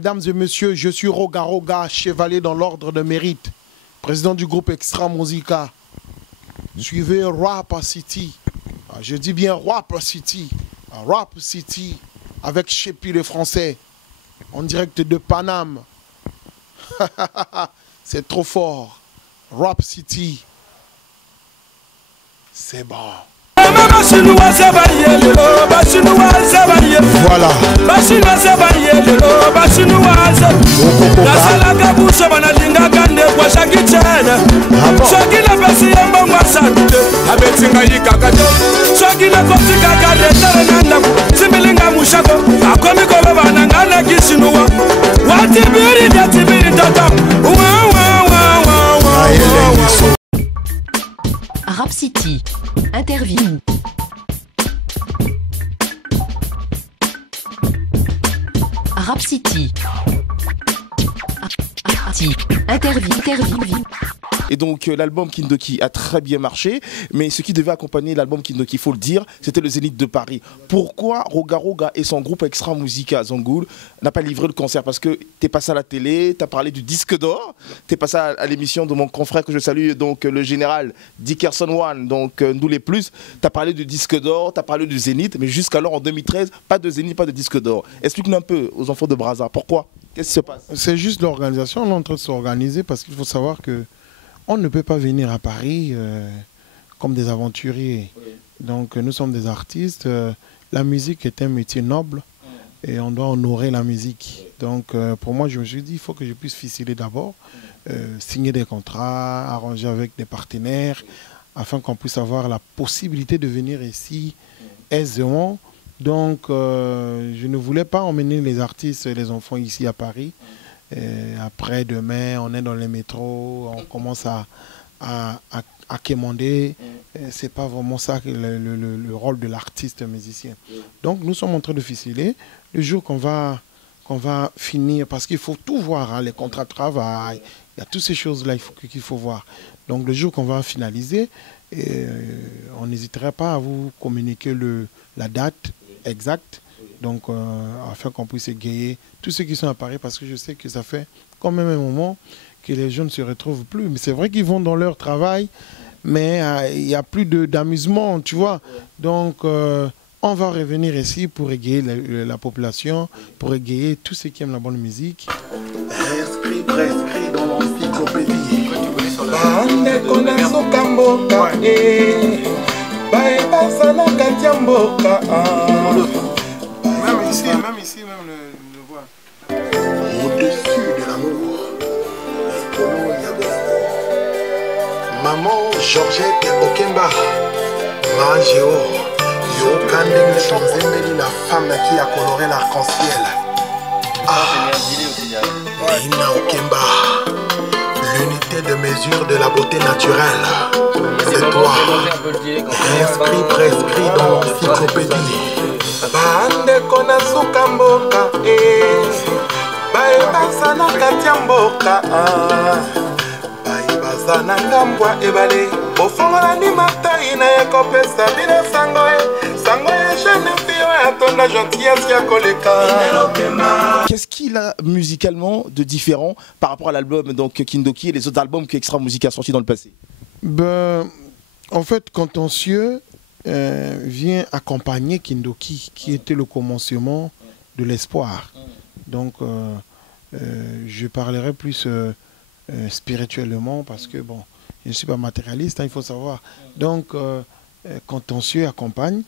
Mesdames et messieurs, je suis Roga Roga, chevalier dans l'ordre de mérite, président du groupe Extra Musica. Suivez Rap City. Je dis bien Rap City. Rap City avec Chepi le français en direct de Paname. C'est trop fort. Rap City. C'est bon. Voilà. Rap City. Interview. Rap City. Interview. Et donc l'album Kindoki a très bien marché, mais ce qui devait accompagner l'album Kindoki, il faut le dire, c'était le Zénith de Paris. Pourquoi Roga Roga et son groupe Extra Musica Zangoul n'a pas livré le concert? Parce que tu es passé à la télé, tu as parlé du disque d'or, tu es passé à l'émission de mon confrère que je salue, donc le général Dickerson One, donc nous les plus, tu as parlé du disque d'or, tu as parlé du Zénith, mais jusqu'alors en 2013, pas de Zénith, pas de disque d'or. Explique-nous un peu aux enfants de Brazza, pourquoi? Qu'est-ce qui se passe? C'est juste l'organisation, on est en train de s'organiser parce qu'il faut savoir que on ne peut pas venir à Paris comme des aventuriers. Oui. Donc nous sommes des artistes. La musique est un métier noble et on doit honorer la musique. Donc pour moi, je me suis dit, il faut que je puisse ficeler d'abord, signer des contrats, arranger avec des partenaires, afin qu'on puisse avoir la possibilité de venir ici aisément. Donc je ne voulais pas emmener les artistes et les enfants ici à Paris. Après demain, on est dans les métros, on commence à quémander. C'est pas vraiment ça le rôle de l'artiste musicien. Donc nous sommes en train de ficeler. Le jour qu'on va finir, parce qu'il faut tout voir, hein, les contrats de travail, il y a toutes ces choses-là qu'il faut voir. Donc le jour qu'on va finaliser, on n'hésiterait pas à vous communiquer la date exacte. Donc, afin qu'on puisse égayer tous ceux qui sont à Paris, parce que je sais que ça fait quand même un moment que les jeunes ne se retrouvent plus. Mais c'est vrai qu'ils vont dans leur travail, mais il n'y a plus d'amusement, tu vois. Donc, on va revenir ici pour égayer la population, pour égayer tous ceux qui aiment la bonne musique. Inscrit, prescrit dans l'encyclopédie. Même ici, le voit. Au-dessus de l'amour, Ekolo Yabongo. Maman Georgette Okemba, Magéo, Yokandeng Chanzembeli, la femme qui a coloré l'arc-en-ciel. Nina Okemba, l'unité de mesure de la beauté naturelle. C'est toi, inscrit, prescrit dans l'encyclopédie. Bande kona suka mboka baebasa na kati ya mboka baebasa na ngambwa ebale bofongola ndi matai na ya kopesa bino sango jeune fille atonda gentillesse ya koleka. Qu'est-ce qu'il a musicalement de différent par rapport à l'album donc Kindoki et les autres albums que Extra Musica a sortis dans le passé? En fait, Contentieux vient accompagner Kindoki, qui était le commencement de l'espoir. Donc, je parlerai plus spirituellement parce que, bon, je ne suis pas matérialiste, hein, il faut savoir. Donc, Contentieux accompagne,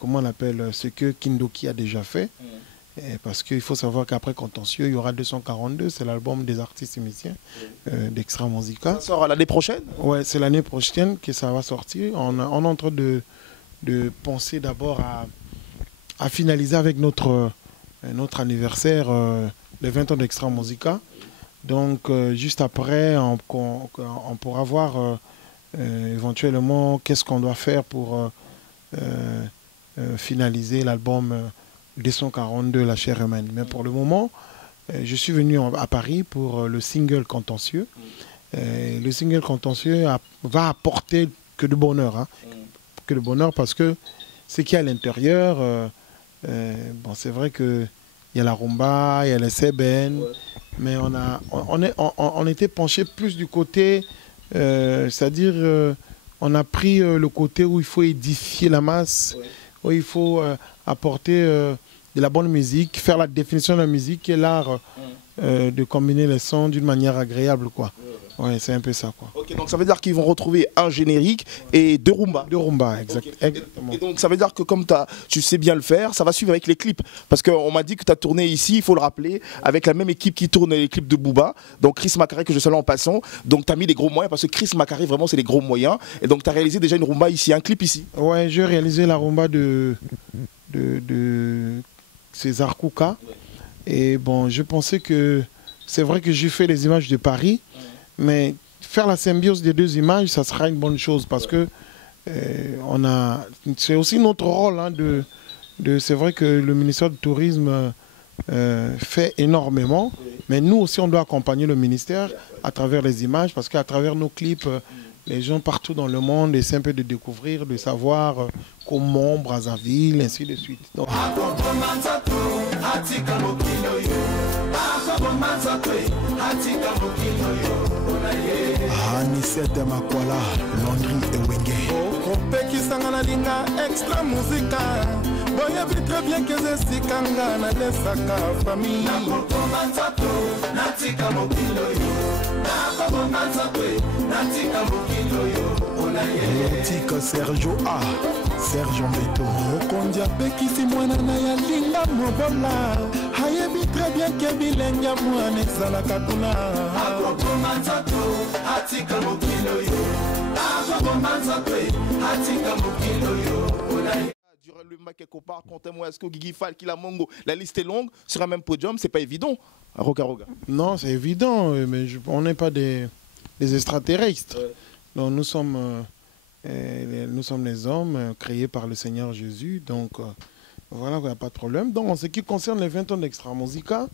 comment on appelle, ce que Kindoki a déjà fait. Parce qu'il faut savoir qu'après Contentieux, il y aura 242, c'est l'album des artistes et musiciens d'Extra Musica. Ça sort l'année prochaine? Ouais, c'est l'année prochaine que ça va sortir. On est en train de penser d'abord à finaliser avec notre anniversaire, les 20 ans d'Extra Musica. Donc, juste après, on pourra voir éventuellement qu'est-ce qu'on doit faire pour finaliser l'album 242, La chair humaine. Mais pour le moment, je suis venu à Paris pour le single Contentieux. Le single Contentieux va apporter que de bonheur. Hein. Que de bonheur parce que ce qu'il y a à l'intérieur, bon, c'est vrai que il y a la rumba, il y a les seben, mais on était penché plus du côté, c'est-à-dire on a pris le côté où il faut édifier la masse, où il faut apporter de la bonne musique, faire la définition de la musique et l'art de combiner les sons d'une manière agréable, quoi. Ouais, c'est un peu ça, quoi. Ok, donc ça veut dire qu'ils vont retrouver un générique et deux rumba. Deux rumba, exactement. Et donc ça veut dire que comme tu sais bien le faire, ça va suivre avec les clips. Parce qu'on m'a dit que tu as tourné ici, il faut le rappeler, avec la même équipe qui tourne les clips de Booba. Donc Chris Macari, que je salue en passant. Donc tu as mis des gros moyens, parce que Chris Macari, vraiment, c'est des gros moyens. Et donc tu as réalisé déjà une rumba ici, un clip ici. Ouais, j'ai réalisé la rumba de César Kouka. Et bon, je pensais que c'est vrai que j'ai fait les images de Paris. Mais faire la symbiose des deux images, ça sera une bonne chose parce que c'est aussi notre rôle. Hein, c'est vrai que le ministère du Tourisme fait énormément, mais nous aussi on doit accompagner le ministère à travers les images parce qu'à travers nos clips, les gens partout dans le monde essaient un peu de découvrir, de savoir comment Brazzaville, ainsi de suite. Donc, Anisette Makwala, Landry Ewenge. Kopekisanga na linga extra musica. Boyebi très bien que zesikanga na lesaka famille. Nakokomanzato, natika mokilo yo. Nakokomanzato, natika mokilo yo. Tika Sergio A, Sergio Beto. Okondia pekisi mwana na ya linga mobola. Hayebi très bien que bilenga mwana ezalaka kuna. Nakokomanzato, atika mokilo yo. Nakokomanzato, atika mokilo yo. Durant le match quelque part, comptez-moi, est-ce que Guigui Fall, Kilamongo, la liste est longue, sur un même podium, c'est pas évident. Roga Roga. Non, c'est évident, mais on n'est pas des extraterrestres. Donc nous sommes les hommes créés par le Seigneur Jésus, donc voilà, il n'y a pas de problème. Donc en ce qui concerne les 20 ans d'Extra Musica,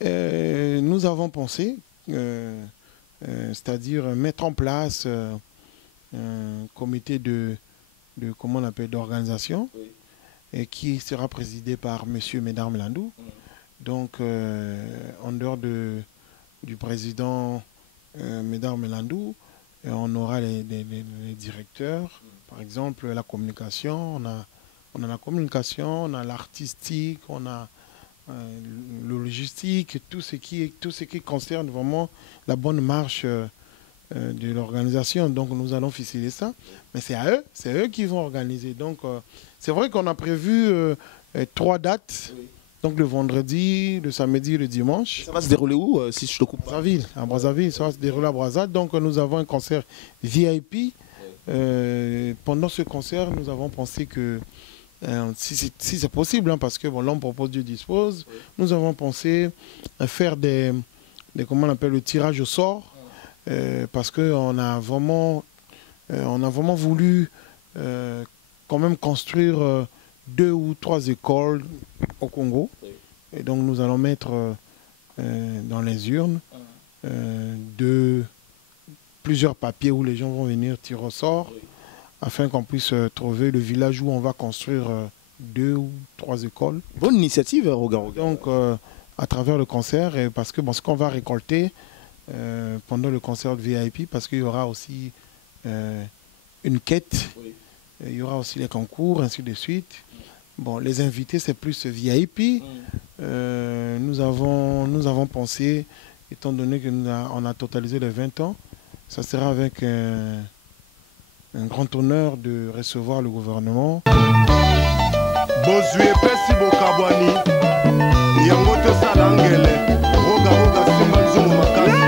nous avons pensé, c'est-à-dire mettre en place un comité comment on appelle, d'organisation, et qui sera présidé par M. Médard Melandou. Donc, en dehors du président Médard Melandou, on aura les directeurs, par exemple la communication, on a la communication, on a l'artistique, on a le logistique, tout ce qui concerne vraiment la bonne marche de l'organisation. Donc nous allons ficeler ça, mais c'est eux qui vont organiser. Donc c'est vrai qu'on a prévu 3 dates, donc le vendredi, le samedi, le dimanche. Ça va se dérouler où, si je te coupe? Brazzaville, à Brazzaville, ça va se dérouler à Brazzaville. Donc nous avons un concert VIP. Pendant ce concert, nous avons pensé que si c'est possible, hein, parce que bon, l'homme propose, Dieu dispose, nous avons pensé à faire comment on appelle, le tirage au sort. Parce qu'on a vraiment voulu quand même construire 2 ou 3 écoles au Congo. Et donc nous allons mettre dans les urnes plusieurs papiers où les gens vont venir tirer au sort afin qu'on puisse trouver le village où on va construire 2 ou 3 écoles. Bonne initiative, Roga. Donc à travers le concert, parce que bon, ce qu'on va récolter pendant le concert de VIP, parce qu'il y aura aussi une quête, il y aura aussi les concours, ainsi de suite. Bon, les invités, c'est plus VIP. Nous avons pensé, étant donné qu'on a totalisé les 20 ans, ça sera avec un grand honneur de recevoir le gouvernement. Bozue pesi bokabwani, yangoto salangele, roga roga simba nzumu makasi.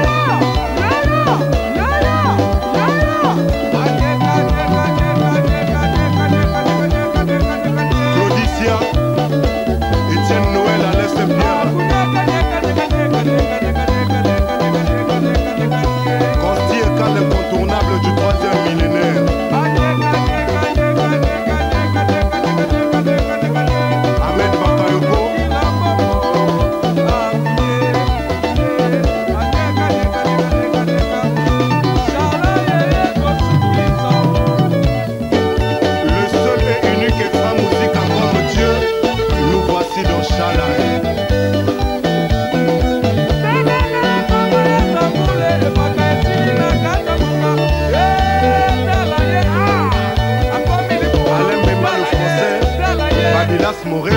Elias Morel.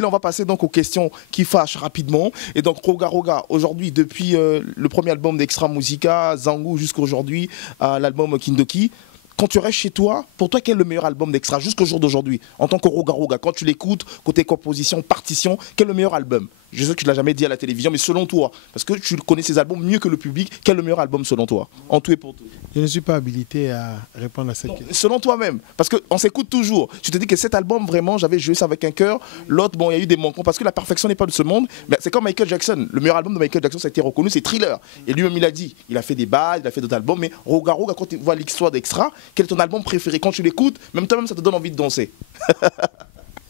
Là, on va passer donc aux questions qui fâchent rapidement. Et donc, Roga Roga, aujourd'hui, depuis le premier album d'Extra Musica, Zangu, jusqu'à aujourd'hui, l'album Kindoki, quand tu restes chez toi, pour toi, quel est le meilleur album d'Extra jusqu'au jour d'aujourd'hui, en tant que Roga Roga, quand tu l'écoutes, côté composition, partition, quel est le meilleur album? Je sais que tu ne l'as jamais dit à la télévision, mais selon toi, parce que tu connais ces albums mieux que le public, quel est le meilleur album selon toi, en tout et pour tout? Je ne suis pas habilité à répondre à cette question. Selon toi-même, parce qu'on s'écoute toujours. Tu te dis que cet album, vraiment, j'avais joué ça avec un cœur. L'autre, bon, il y a eu des manquements, parce que la perfection n'est pas de ce monde. Mais c'est comme Michael Jackson. Le meilleur album de Michael Jackson, ça a été reconnu, c'est Thriller. Et lui-même, il a dit, il a fait des balles, il a fait d'autres albums. Mais Roga Roga, quand tu vois l'histoire d'Extra, quel est ton album préféré? Quand tu l'écoutes, même toi-même, ça te donne envie de danser.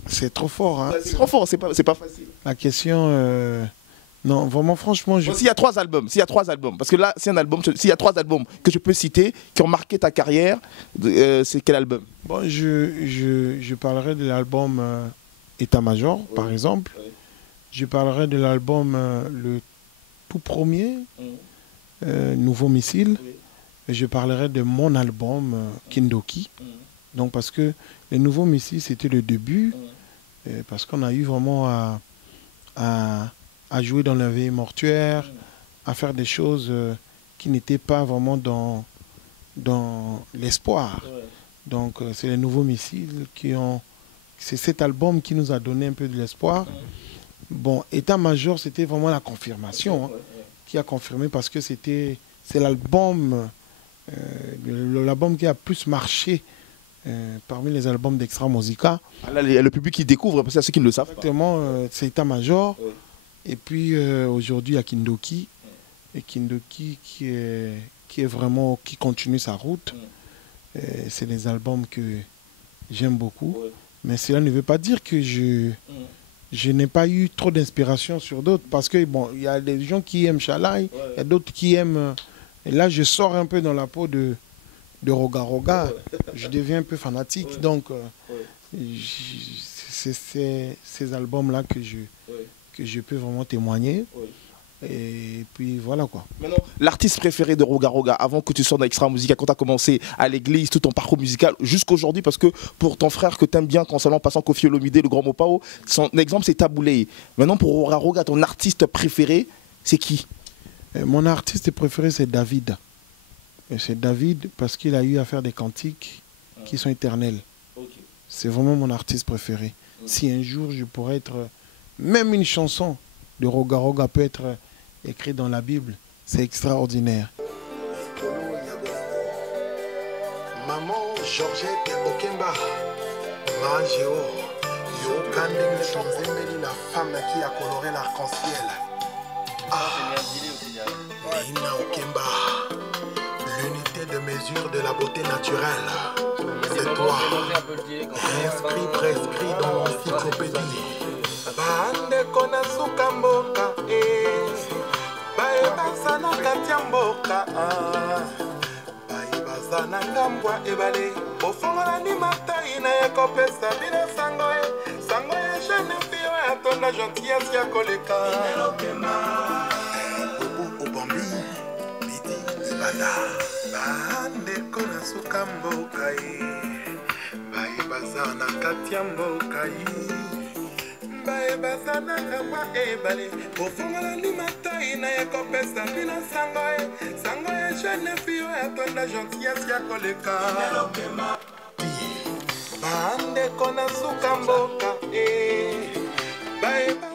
C'est trop fort, hein. C'est trop fort, c'est pas facile. La question... Non, vraiment, franchement... Bon, s'il y a trois albums, parce que là, s'il y a trois albums que tu peux citer, qui ont marqué ta carrière, c'est quel album? Bon, je parlerai de l'album État-Major, par exemple. Oui. Je parlerai de l'album le tout premier, Nouveau Missile. Oui. Et je parlerai de mon album Kindoki. Donc, parce que le Nouveau Missile, c'était le début, parce qu'on a eu vraiment à jouer dans la veille mortuaire, à faire des choses qui n'étaient pas vraiment dans l'espoir. Ouais. Donc c'est les Nouveaux Missiles qui ont... C'est cet album qui nous a donné un peu de l'espoir. Bon, État-Major, c'était vraiment la confirmation, hein, qui a confirmé parce que c'est l'album qui a plus marché parmi les albums d'Extra Musica. Ah là, le public qui découvre, parce que c'est ceux qui ne le savent pas. Exactement, c'est État-Major. Ouais. Et puis aujourd'hui, il y a Kindoki. Et Kindoki qui est vraiment, qui continue sa route. C'est des albums que j'aime beaucoup. Mais cela ne veut pas dire que je n'ai pas eu trop d'inspiration sur d'autres. Parce que bon, il y a des gens qui aiment Chalaï, il y a d'autres qui aiment... Et là, je sors un peu dans la peau de Roga Roga. Je deviens un peu fanatique. Donc, c'est ces albums-là que je peux vraiment témoigner. Et puis voilà quoi. Maintenant, l'artiste préféré de Roga Roga, avant que tu sortes d'Extra Musica, quand tu as commencé à l'église, tout ton parcours musical, jusqu'aujourd'hui, parce que pour ton frère que tu aimes bien, concernant passant Kofi Olomide, le grand Mopao, son exemple c'est Taboulé. Maintenant, pour Roga Roga, ton artiste préféré, c'est qui? Mon artiste préféré, c'est David. C'est David parce qu'il a eu à faire des cantiques qui sont éternels. C'est vraiment mon artiste préféré. Si un jour je pourrais être... Même une chanson de Roga Roga peut être écrite dans la Bible. C'est extraordinaire. Maman Georgette Okemba, Mangeo, Yokandeng Chanzembeli, la femme qui a coloré l'arc-en-ciel. Ina Okemba, l'unité de mesure de la beauté naturelle. C'est toi, inscrit, prescrit dans l'encyclopédie. Bande kona suka mboka baebaza na kati ya mboka baebaza na ngambwa ebale bofongola ni matai na ye kopesa bino sango ye jeune fille oyo atonda gentillesse ya koleka bobu obambi midi ebala bande kona suka mboka baebaza na kati ya mboka baebazana kamwa ebale bofongola ni matai na ye kopesa bino sango ye jeune fille oyo atonda gentillesse ya koleka bandeko na suka mboka baeba